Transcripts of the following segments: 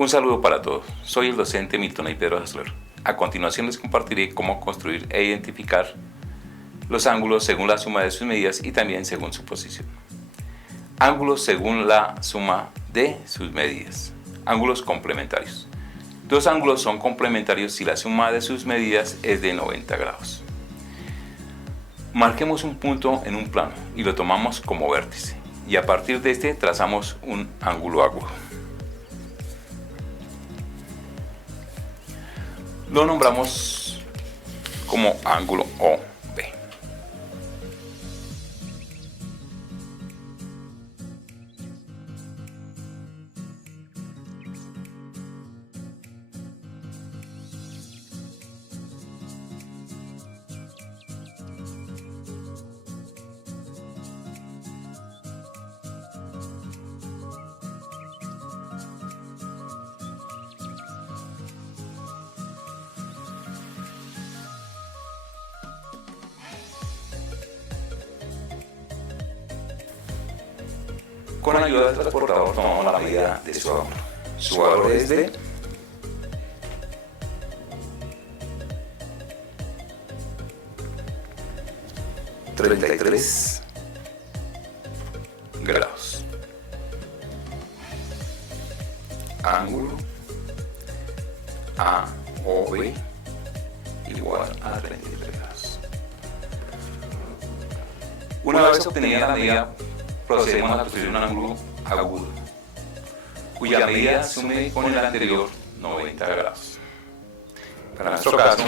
Un saludo para todos, soy el docente Milton A. Pedro Hasler. A continuación les compartiré cómo construir e identificar los ángulos según la suma de sus medidas y también según su posición. Ángulos según la suma de sus medidas. Ángulos complementarios. Dos ángulos son complementarios si la suma de sus medidas es de 90 grados. Marquemos un punto en un plano y lo tomamos como vértice, y a partir de este trazamos un ángulo agudo. Lo nombramos como ángulo OB. Con ayuda del transportador tomamos la medida de su ángulo. Su valor es de 33 grados. Ángulo AOB igual a 33 grados. Una vez obtenida la medida, procedemos a construir un ángulo agudo, cuya medida sume con el anterior 90 grados. Para nuestro caso,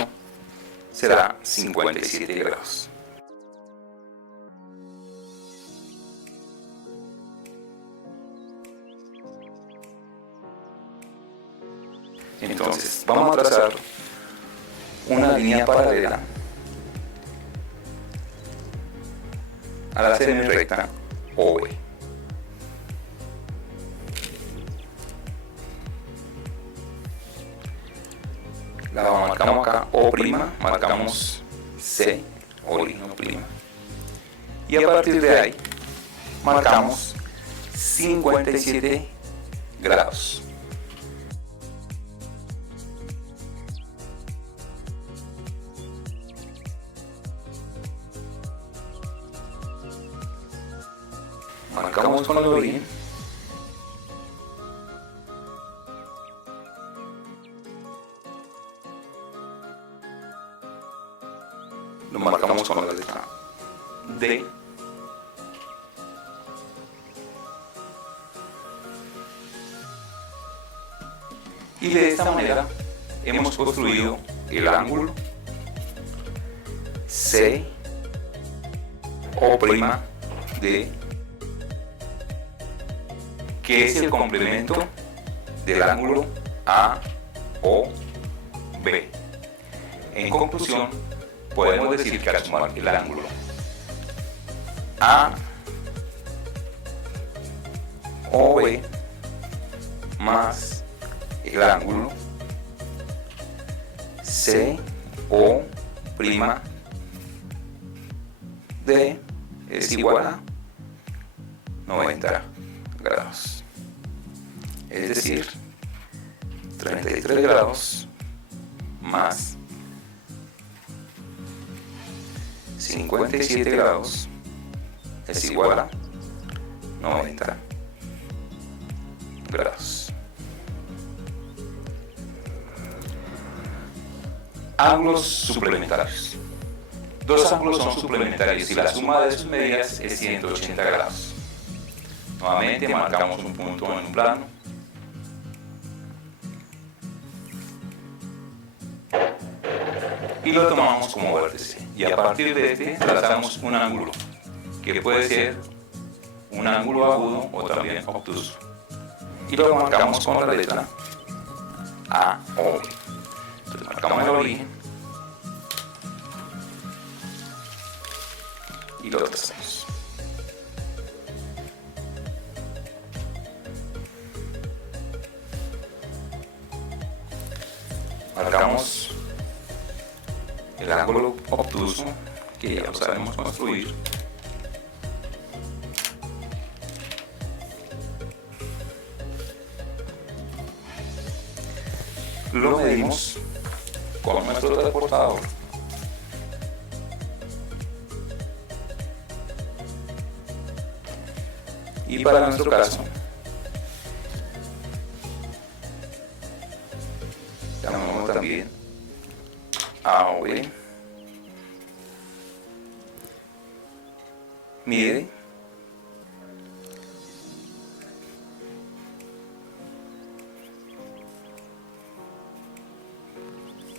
será 57 grados. Entonces, vamos a trazar una línea paralela a la semirecta OB. La marcamos acá O', marcamos C, O', y a partir de ahí marcamos 57 grados. Marcamos con el origen lo marcamos con la letra D y de esta manera hemos construido el ángulo C O' D, que es el complemento del ángulo AOB. En conclusión, podemos decir que al sumar el ángulo AOB más el ángulo CO'D es igual a 90 grados, es decir, 33 grados más 57 grados es igual a 90 grados. Ángulos suplementarios. Dos ángulos son suplementarios y la suma de sus medidas es 180 grados. Nuevamente marcamos un punto en un plano y lo tomamos como vértice, y a partir de este trazamos un ángulo que puede ser un ángulo agudo o también obtuso, y lo marcamos con la letra AOB. Entonces marcamos el origen y lo trazamos. Marcamos el ángulo obtuso, que ya lo sabemos construir, Lo medimos con nuestro transportador. Y para nuestro caso, llamamos también A o B, mide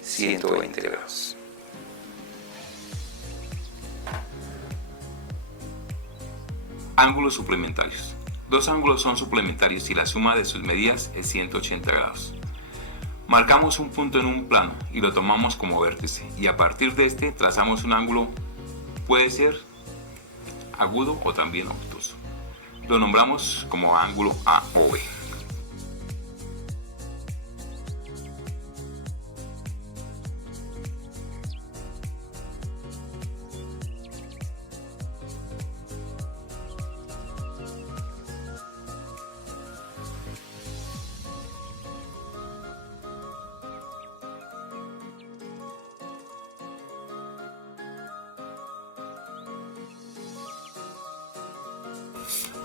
120 grados. Ángulos suplementarios. Dos ángulos son suplementarios si la suma de sus medidas es 180 grados. Marcamos un punto en un plano y lo tomamos como vértice, y a partir de este trazamos un ángulo, puede ser agudo o también obtuso. Lo nombramos como ángulo A o B.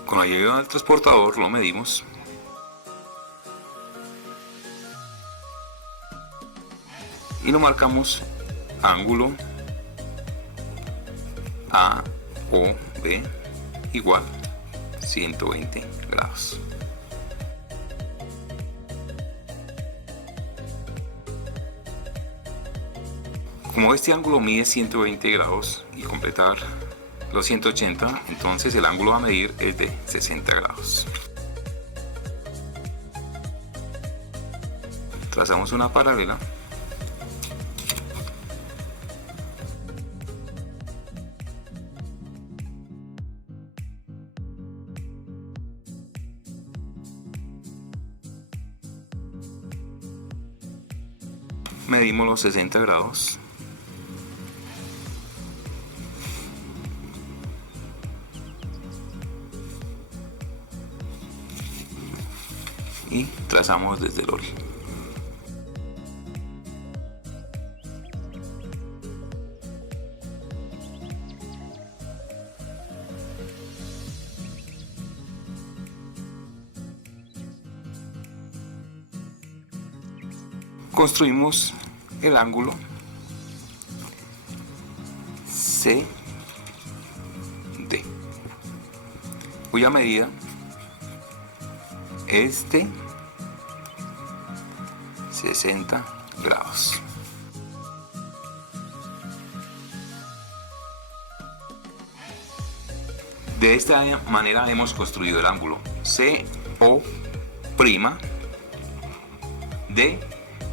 Con la llegada del transportador lo medimos y lo marcamos ángulo A o B igual 120 grados. Como este ángulo mide 120 grados y completar los 180, entonces el ángulo a medir es de 60 grados. Trazamos una paralela medimos los 60 grados y trazamos desde el origen. Construimos el ángulo CD, cuya medida es de 60 grados. De esta manera hemos construido el ángulo CO'D,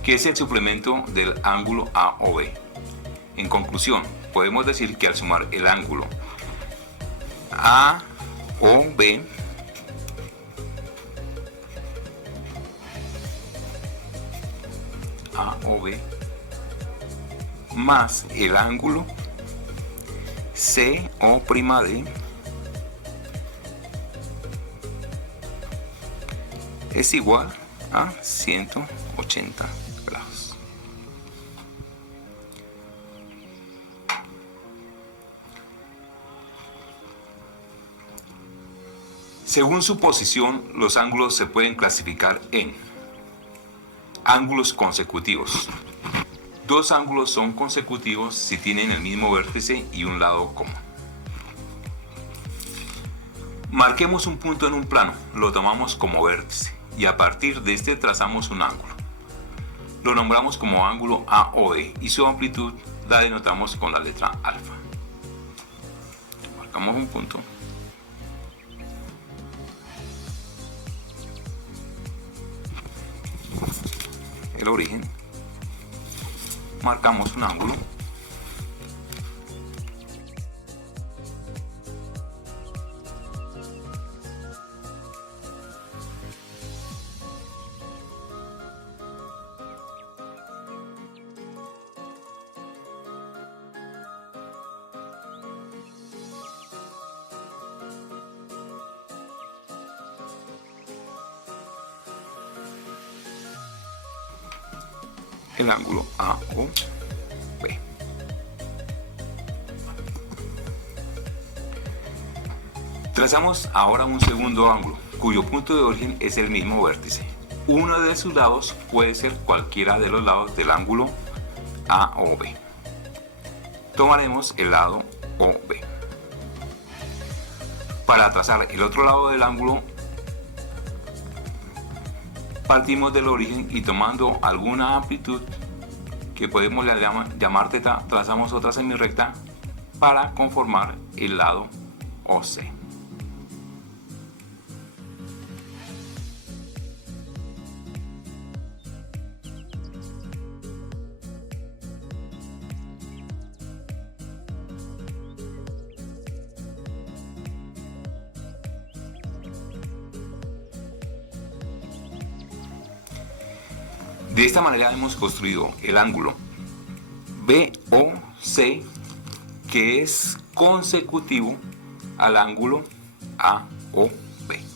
que es el suplemento del ángulo A o B. En conclusión, podemos decir que al sumar el ángulo A o B más el ángulo CO'D es igual a 180 grados. Según su posición, los ángulos se pueden clasificar en ángulos consecutivos. Dos ángulos son consecutivos si tienen el mismo vértice y un lado común. Marquemos un punto en un plano, lo tomamos como vértice y a partir de este trazamos un ángulo. Lo nombramos como ángulo AOD y su amplitud la denotamos con la letra alfa. Marcamos un punto. El origen. Marcamos un ángulo. el ángulo AOB. Trazamos ahora un segundo ángulo, cuyo punto de origen es el mismo vértice. Uno de sus lados puede ser cualquiera de los lados del ángulo AOB. Tomaremos el lado OB. Para trazar el otro lado del ángulo, partimos del origen y tomando alguna amplitud que podemos llamar θ, trazamos otra semirrecta para conformar el lado OC. De esta manera hemos construido el ángulo BOC, que es consecutivo al ángulo AOB.